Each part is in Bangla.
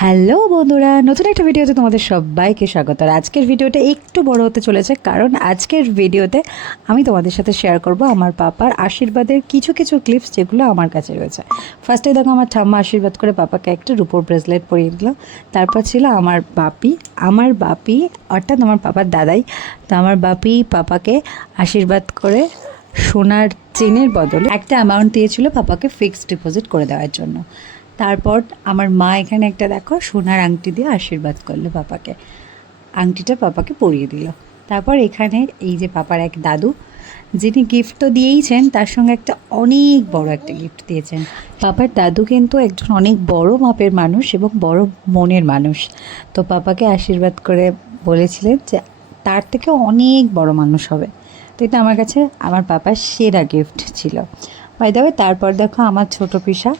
হ্যালো বন্ধুরা, নতুন একটা ভিডিওতে তোমাদের সবাইকে স্বাগত। আর আজকের ভিডিওটা একটু বড় হতে চলেছে, কারণ আজকের ভিডিওতে আমি তোমাদের সাথে শেয়ার করব আমার পাপার আশীর্বাদের কিছু কিছু ক্লিপস যেগুলো আমার কাছে রয়েছে। ফার্স্টে দেখো আমার ঠাম্মা আশীর্বাদ করে পাপাকে একটা রূপোর ব্রেসলেট পরিয়ে দিল। তারপর ছিল আমার বাপি। আমার বাপি, অর্থাৎ আমার পাপার দাদাই। তো আমার বাপি পাপাকে আশীর্বাদ করে সোনার চেনের বদলে একটা অ্যামাউন্ট দিয়েছিল পাপাকে ফিক্সড ডিপোজিট করে দেওয়ার জন্য। তারপর আমার মা এখানে একটা দেখো, সোনার আংটি দিয়ে আশীর্বাদ করল পাপাকে। আংটিটা পাপাকে পরিয়ে দিল। তারপর এখানে এই যে পাপার এক দাদু, যিনি গিফট তো দিয়েইছেন, তার সঙ্গে একটা অনেক বড় একটা গিফট দিয়েছেন। পাপার দাদু কিন্তু একজন অনেক বড় মাপের মানুষ এবং বড় মনের মানুষ। তো পাপাকে আশীর্বাদ করে বলেছিলেন যে, তার থেকে অনেক বড় মানুষ হবে। তো এটা আমার কাছে, আমার পাপার সেরা গিফট ছিল। বাই দেবে তারপর দেখো আমার ছোট পিসা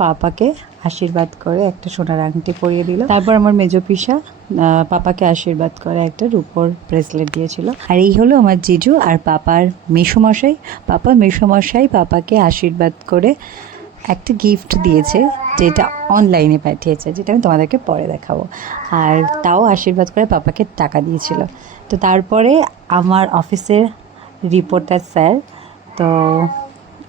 পাপাকে আশীর্বাদ করে একটা সোনার আংটি পরিয়ে দিল। তারপর আমার মেজো পিসা পাপাকে আশীর্বাদ করে একটা রূপোর ব্রেসলেট দিয়েছিল। আর এই হলো আমার জিজু আর পাপার মেসোমশাই। পাপা মেসোমশাই পাপাকে আশীর্বাদ করে একটা গিফট দিয়েছে, যেটা অনলাইনে পাঠিয়েছে, যেটা আমি তোমাদেরকে পরে দেখাবো। আর তাও আশীর্বাদ করে পাপাকে টাকা দিয়েছিল। তো তারপরে আমার অফিসের রিপোর্টার স্যার তো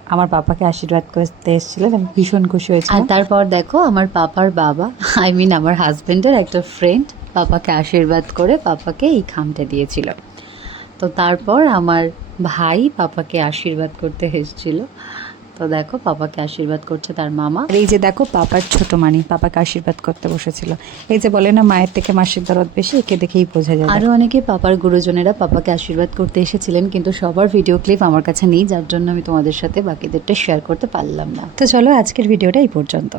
আমার পাপাকে আশীর্বাদ করতে এসেছিলেন আমি ভীষণ খুশি হয়েছি আর তারপর দেখো, আমার পাপার বাবা আই মিন আমার হাজব্যান্ডের একটা ফ্রেন্ড পাপাকে আশীর্বাদ করে পাপাকে এই খামটা দিয়েছিল। তো তারপর আমার ভাই পাপাকে আশীর্বাদ করতে এসেছিল। তো দেখো পাপাকে আশীর্বাদ করছে তার মামা। আর এই যে দেখো পাপার ছোট মানি পাপাকে আশীর্বাদ করতে বসেছিল। এই যে বলে না মায়ের থেকে মাসির দরদ বেশি একে দেখেই বোঝা যায়। আরও অনেকে পাপার গুরুজনেরা পাপাকে আশীর্বাদ করতে এসেছিলেন কিন্তু সবার ভিডিও ক্লিপ আমার কাছে নেই যার জন্য আমি তোমাদের সাথে বাকিদেরটা শেয়ার করতে পারলাম না। তো চলো আজকের ভিডিওটা এই পর্যন্ত।